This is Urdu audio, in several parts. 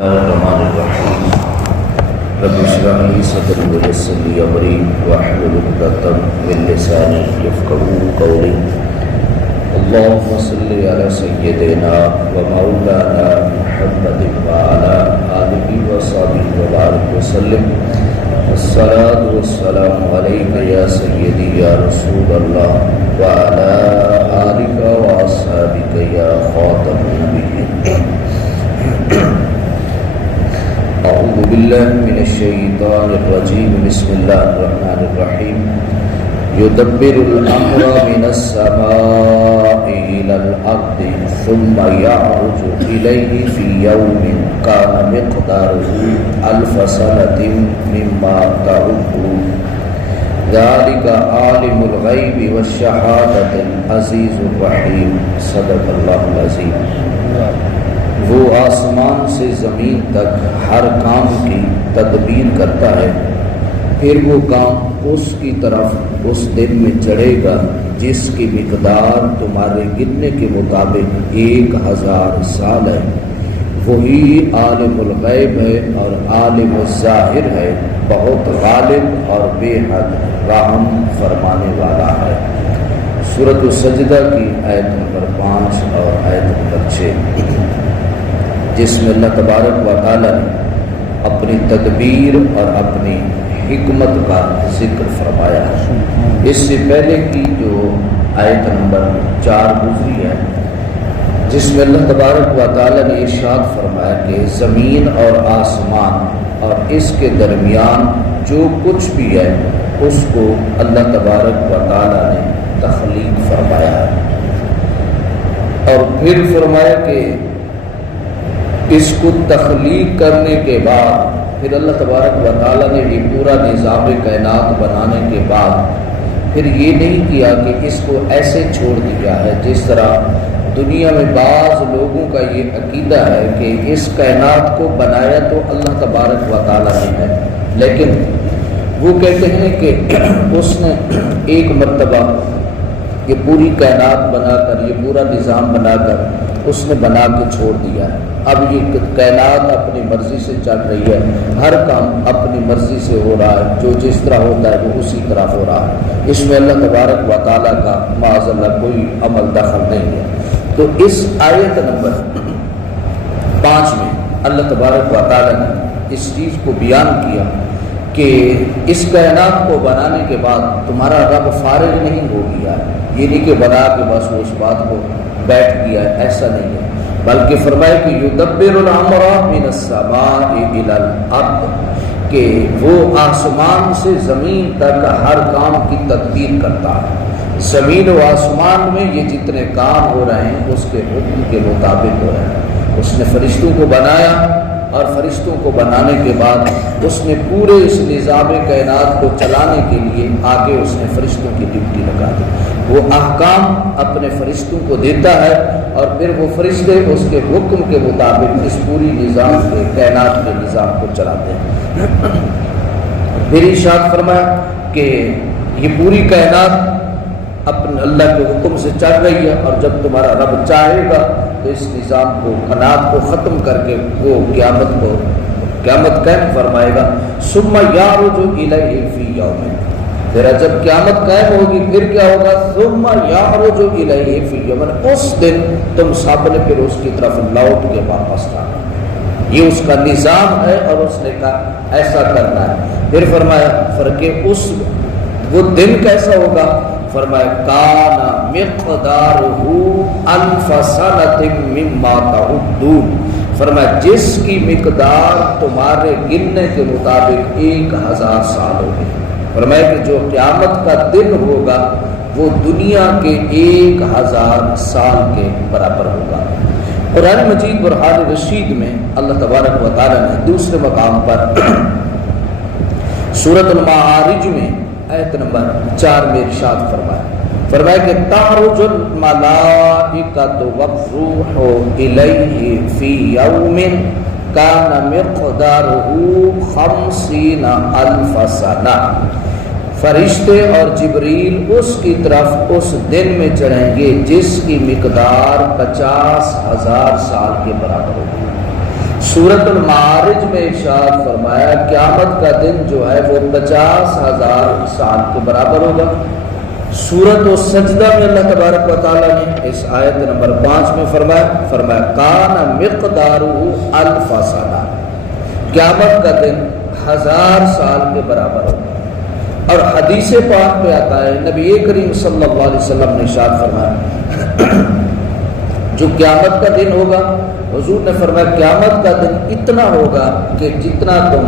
الرحمن الرحيم رب اشرح لي صدري ويسر لي امري واحلل عقدة من لساني يفقهوا قولي اللهم صل على سيدنا ومولانا محمد وعلى آله وصحبه وبارك وسلم الصلاة والسلام عليك يا سيدي يا رسول الله وعلى آلك وأصحابك يا خاتم النبيين. أعوذ بالله من الشيطان الرجيم بسم الله الرحمن الرحيم يدبر الأمر من السماء إلى الأرض ثم يعرج إليه في يوم كان مقداره 1000 سنة مما تعدون ذلك عالم الغيب والشهادة العزيز الرحيم صدق الله العظيم. وہ آسمان سے زمین تک ہر کام کی تدبیر کرتا ہے، پھر وہ کام اس کی طرف اس دن میں چڑھے گا جس کی مقدار تمہارے گننے کے مطابق 1000 سال ہے. وہی عالم الغیب ہے اور عالم الظاہر ہے، بہت غالب اور بے حد رحم فرمانے والا ہے. سورۃ السجدہ کی آیت نمبر 5 اور آیت نمبر 6، جس میں اللہ تبارک و تعالیٰ نے اپنی تدبیر اور اپنی حکمت کا ذکر فرمایا ہے. اس سے پہلے کی جو آیت نمبر 4 گزری ہے، جس میں اللہ تبارک و تعالیٰ نے ارشاد فرمایا کہ زمین اور آسمان اور اس کے درمیان جو کچھ بھی ہے اس کو اللہ تبارک و تعالیٰ نے تخلیق فرمایا ہے. اور پھر فرمایا کہ اس کو تخلیق کرنے کے بعد پھر اللہ تبارک و تعالیٰ نے یہ پورا نظام کائنات بنانے کے بعد پھر یہ نہیں کیا کہ اس کو ایسے چھوڑ دیا ہے جس طرح دنیا میں بعض لوگوں کا یہ عقیدہ ہے کہ اس کائنات کو بنایا تو اللہ تبارک و تعالیٰ نے ہے، لیکن وہ کہتے ہیں کہ اس نے ایک مرتبہ یہ پوری کائنات بنا کر، یہ پورا نظام بنا کر اس نے بنا کے چھوڑ دیا ہے. اب یہ کائنات اپنی مرضی سے چل رہی ہے، ہر کام اپنی مرضی سے ہو رہا ہے، جو جس طرح ہوتا ہے وہ اسی طرح ہو رہا ہے. اس میں اللہ تبارک و تعالیٰ کا معاذ اللہ کوئی عمل دخل نہیں ہے. تو اس آیت نمبر 5 میں اللہ تبارک و تعالیٰ نے اس چیز کو بیان کیا کہ اس کائنات کو بنانے کے بعد تمہارا رب فارغ نہیں ہو گیا، یہ نہیں کہ بنا کے بس وہ اس بات کو بیٹھ گیا ہے، ایسا نہیں ہے، بلکہ فرمائے کہ یدبر الامر من السماء الی الارض، کہ وہ آسمان سے زمین تک ہر کام کی تدبیر کرتا ہے. زمین و آسمان میں یہ جتنے کام ہو رہے ہیں اس کے حکم کے مطابق ہو رہے ہیں. اس نے فرشتوں کو بنایا اور فرشتوں کو بنانے کے بعد اس نے پورے اس نظام کائنات کو چلانے کے لیے آگے اس نے فرشتوں کی ڈیوٹی لگا دی. وہ احکام اپنے فرشتوں کو دیتا ہے اور پھر وہ فرشتے اس کے حکم کے مطابق اس پوری نظام کے کائنات کے نظام کو چلاتے ہیں. پھر ارشاد فرمایا کہ یہ پوری کائنات اپنے اللہ کے حکم سے چل رہی ہے، اور جب تمہارا رب چاہے گا تو اس نظام کو کائنات کو ختم کر کے وہ قیامت قائم فرمائے گا. ثم یعرج الیہ فی یوم، پھر جب قیامت قائم ہوگی پھر کیا ہوگا؟ ثم یعرج الیہ فی یوم، اس دن تم سب نے پھر اس کی طرف لوٹ کے واپس آنا. یہ اس کا نظام ہے اور اس نے کہا ایسا کرنا ہے. پھر فرمایا فرقے اس وہ دن کیسا ہوگا؟ فرمایا کان مقدارہ 1000 سنۃ مما تعدون، فرمایا جس کی مقدار تمہارے گننے کے مطابق 1000 سال ہوگی. فرمایا کہ جو قیامت کا دن ہوگا وہ دنیا کے 1000 سال کے برابر ہوگا. قرآن مجید برہان رشید میں اللہ تبارک و تعالیٰ نے دوسرے مقام پر سورۃ المعارج میں آیت نمبر 4 میں ارشاد فرمایا کہ تعرج الملائکۃ والروح الیہ فی یوم کان مقدارہ 50,000 سنہ، فرشتے اور جبریل اس کی طرف اس دن میں چڑھیں گے جس کی مقدار 50,000 سال کے برابر ہوگی. سورۃ المعارج میں ارشاد فرمایا قیامت کا دن جو ہے وہ 50,000 سال کے برابر ہوگا۔ سورۃ السجدہ میں اللہ تبارک و تعالیٰ نے اس آیت نمبر 5 میں فرمایا کان مقدارہ الف سنہ، قیامت کا دن 1000 سال کے برابر ہوگا۔ اور حدیث پاک میں آتا ہے نبی کریم صلی اللہ علیہ وسلم نے ارشاد فرمایا جو قیامت کا دن ہوگا، حضور نے فرمایا قیامت کا دن اتنا ہوگا کہ جتنا تم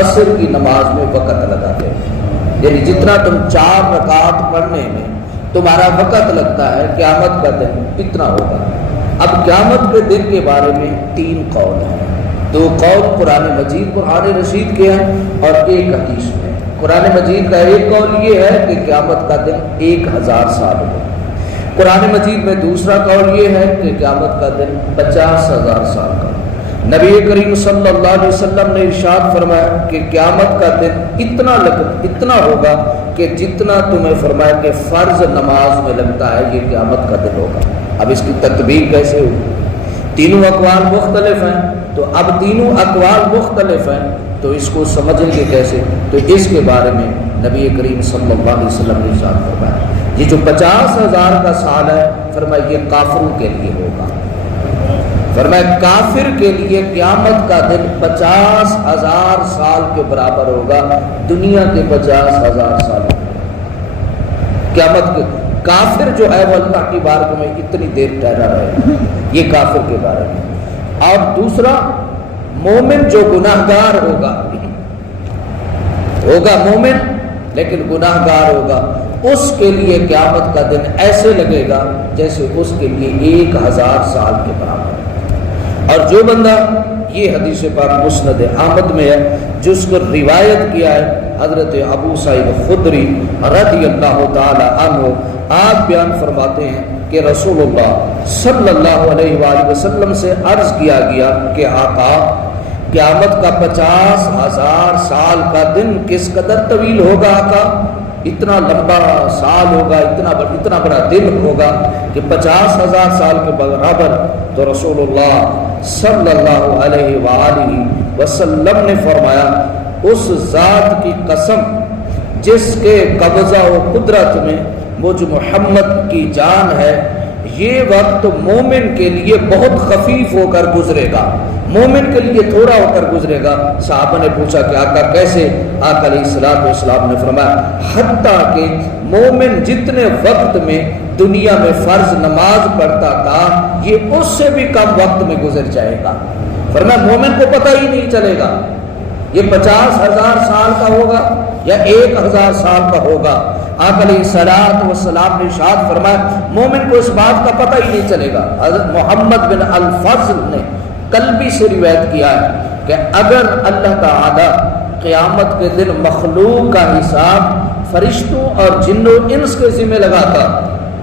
عصر کی نماز میں وقت لگاتے ہو، یعنی جتنا تم 4 رکعت پڑھنے میں تمہارا وقت لگتا ہے قیامت کا دن اتنا ہوگا۔ اب قیامت کے دن کے بارے میں 3 قول ہیں، 2 قول قرآن مجید قرآن رشید کے ہیں اور ایک حدیث میں۔ قرآن مجید کا ایک قول یہ ہے کہ قیامت کا دن 1000 سال ہوگا، قرآن مجید میں دوسرا قول یہ ہے کہ قیامت کا دن 50,000 سال کا۔ نبی کریم صلی اللہ علیہ وسلم نے ارشاد فرمایا کہ قیامت کا دن اتنا ہوگا کہ جتنا تمہیں فرمایا کہ فرض نماز میں لگتا ہے یہ قیامت کا دن ہوگا۔ اب اس کی تطبیق کیسے ہوگی؟ تینوں اقوال مختلف ہیں، تو اب تینوں اقوال مختلف ہیں تو اس کو سمجھیں گے کیسے؟ تو اس کے بارے میں نبی کریم صلی اللہ علیہ وسلم نے ارشاد فرمایا یہ جو 50,000 کا سال ہے فرمایا یہ کافروں کے لیے ہوگا۔ فرمایا کافر کے لیے قیامت کا دن 50,000 سال کے برابر ہوگا، دنیا کے 50,000 سال۔ قیامت کے کافر جو ہے وہ اللہ کی بارگاہ میں اتنی دیر ٹھہرا رہے، یہ کافر کے بارے میں۔ اور دوسرا مومن جو گناہ گار ہوگا مومن لیکن گناہ گار ہوگا، اس کے لیے قیامت کا دن ایسے لگے گا جیسے اس کے لیے 1000 سال کے برابر۔ اور جو بندہ، یہ حدیث پاک مسند احمد میں ہے جس کو روایت کیا ہے حضرت ابو سعید خدری رضی اللہ تعالی عنہ، آپ بیان فرماتے ہیں کہ رسول اللہ صلی اللہ علیہ وآلہ وسلم سے عرض کیا گیا کہ آقا قیامت کا 50,000 سال کا دن کس قدر طویل ہوگا آقا؟ اتنا لمبا سال ہوگا، اتنا بڑا دن ہوگا کہ 50,000 سال کے برابر۔ تو رسول اللہ صلی اللہ علیہ وآلہ وسلم نے فرمایا اس ذات کی قسم جس کے قبضہ و قدرت میں مجھ محمد کی جان ہے، یہ وقت مومن کے لیے بہت خفیف ہو کر گزرے گا، مومن کے لیے تھوڑا ہو کر گزرے گا۔ صحابہ نے پوچھا کہ آقا کیسے؟ آقا علیہ السلام نے فرمایا حتیٰ کہ مومن جتنے وقت میں دنیا میں فرض نماز پڑھتا تھا یہ اس سے بھی کم وقت میں گزر جائے گا۔ فرمایا مومن کو پتہ ہی نہیں چلے گا یہ 50,000 سال کا ہوگا یا 1000 سال کا ہوگا۔ آقا علیہ السلام نے ارشاد فرمایا مومن کو اس بات کا پتہ ہی نہیں چلے گا۔ حضرت محمد بن الفضل نے قلبی سے روایت کیا ہے کہ اگر اللہ تعالی قیامت کے دن مخلوق کا حساب فرشتوں اور جنوں انس کے ذمہ لگاتا،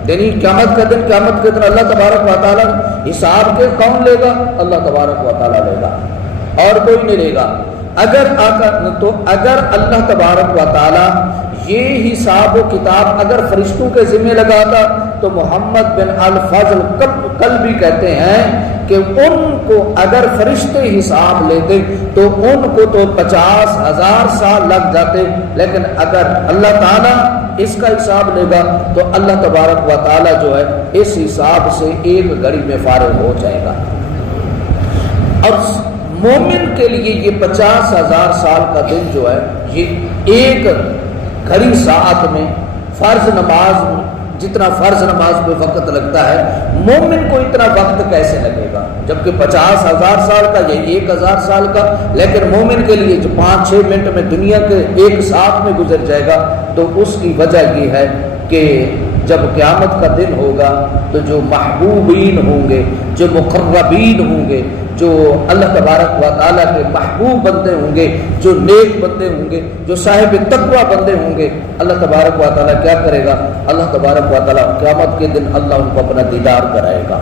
یعنی قیامت کے دن اللہ تبارک و تعالیٰ حساب کے کون لے گا؟ اللہ تبارک و تعالیٰ لے گا اور کوئی نہیں لے گا۔ اگر اللہ تبارک و تعالیٰ یہ حساب و کتاب اگر فرشتوں کے ذمہ لگاتا تو محمد بن الفضل قلبی کہتے ہیں کہ ان کو اگر فرشتے حساب لیتے تو ان کو تو 50,000 سال لگ جاتے، لیکن اگر اللہ تعالیٰ اس کا حساب لے گا تو اللہ تبارک و تعالیٰ جو ہے اس حساب سے ایک گھڑی میں فارغ ہو جائے گا۔ اور مومن کے لیے یہ 50,000 سال کا دن جو ہے یہ ایک گھڑی ساعت میں فرض نماز جتنا فرض نماز میں وقت لگتا ہے مومن کو اتنا وقت کیسے لگے گا؟ جبکہ 50,000 سال کا یا 1000 سال کا، لیکن مومن کے لیے جو 5-6 منٹ میں دنیا کے ایک ساتھ میں گزر جائے گا۔ تو اس کی وجہ یہ ہے کہ جب قیامت کا دن ہوگا تو جو محبوبین ہوں گے، جو مقربین ہوں گے، جو اللہ تبارک و تعالیٰ کے محبوب بندے ہوں گے، جو نیک بندے ہوں گے، جو صاحب تقویٰ بندے ہوں گے، اللہ تبارک و تعالیٰ کیا کرے گا؟ اللہ تبارک و تعالیٰ قیامت کے دن اللہ ان کو اپنا دیدار کرائے گا۔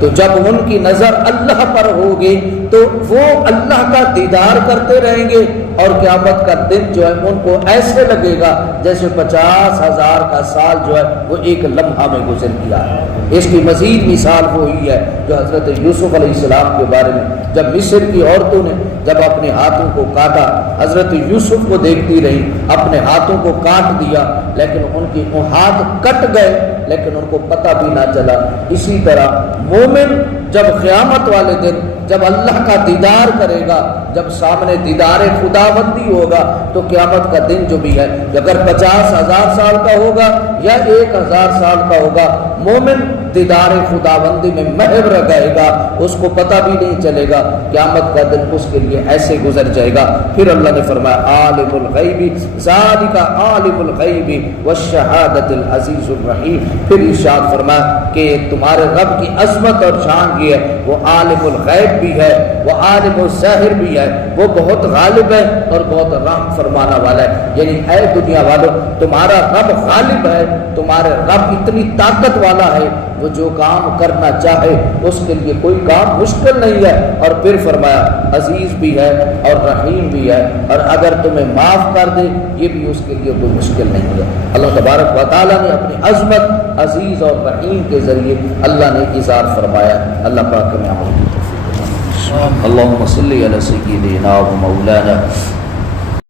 تو جب ان کی نظر اللہ پر ہوگی تو وہ اللہ کا دیدار کرتے رہیں گے، اور قیامت کا دن جو ہے ان کو ایسے لگے گا جیسے 50,000 کا سال جو ہے وہ ایک لمحہ میں گزر گیا ہے۔ اس کی مزید مثال وہی ہے جو حضرت یوسف علیہ السلام کے بارے میں، جب مصر کی عورتوں نے جب اپنے ہاتھوں کو کاٹا، حضرت یوسف کو دیکھتی رہی، اپنے ہاتھوں کو کاٹ دیا، لیکن ان کے ہاتھ کٹ گئے لیکن ان کو پتہ بھی نہ چلا۔ اسی طرح مومن جب قیامت والے دن جب اللہ کا دیدار کرے گا، جب سامنے دیدار خداوندی ہوگا، تو قیامت کا دن جو بھی ہے اگر 50,000 سال کا ہوگا یا 1,000 سال کا ہوگا، مومن دیدار خداوندی میں محو رہ گئے گا، اس کو پتہ بھی نہیں چلے گا۔ قیامت کا دن اس کے لیے ایسے گزر جائے گا۔ پھر اللہ نے فرمایا عالم الغیب ذالک عالم الغیب والشہادۃ العزیز الرحیم۔ پھر ارشاد فرمایا کہ تمہارے رب کی عظمت اور شان یہ ہے، وہ عالم الغیب بھی ہے، وہ عالم الظاہر بھی ہے، وہ بہت غالب ہے اور بہت رحم فرمانا والا ہے۔ یعنی اے دنیا والوں، تمہارا رب غالب ہے، تمہارے رب اتنی طاقت والا ہے، وہ جو کام کرنا چاہے اس کے لیے کوئی کام مشکل نہیں ہے۔ اور پھر فرمایا عزیز بھی ہے اور رحیم بھی ہے، اور اگر تمہیں معاف کر دے یہ بھی اس کے لیے کوئی مشکل نہیں ہے۔ اللہ تبارک و تعالیٰ نے اپنی عظمت عزیز اور رحیم کے ذریعے اللہ نے اظہار فرمایا۔ اللہ پاک میں عمل کی توفیق۔ اللہم صلی علی سیدنا و مولانا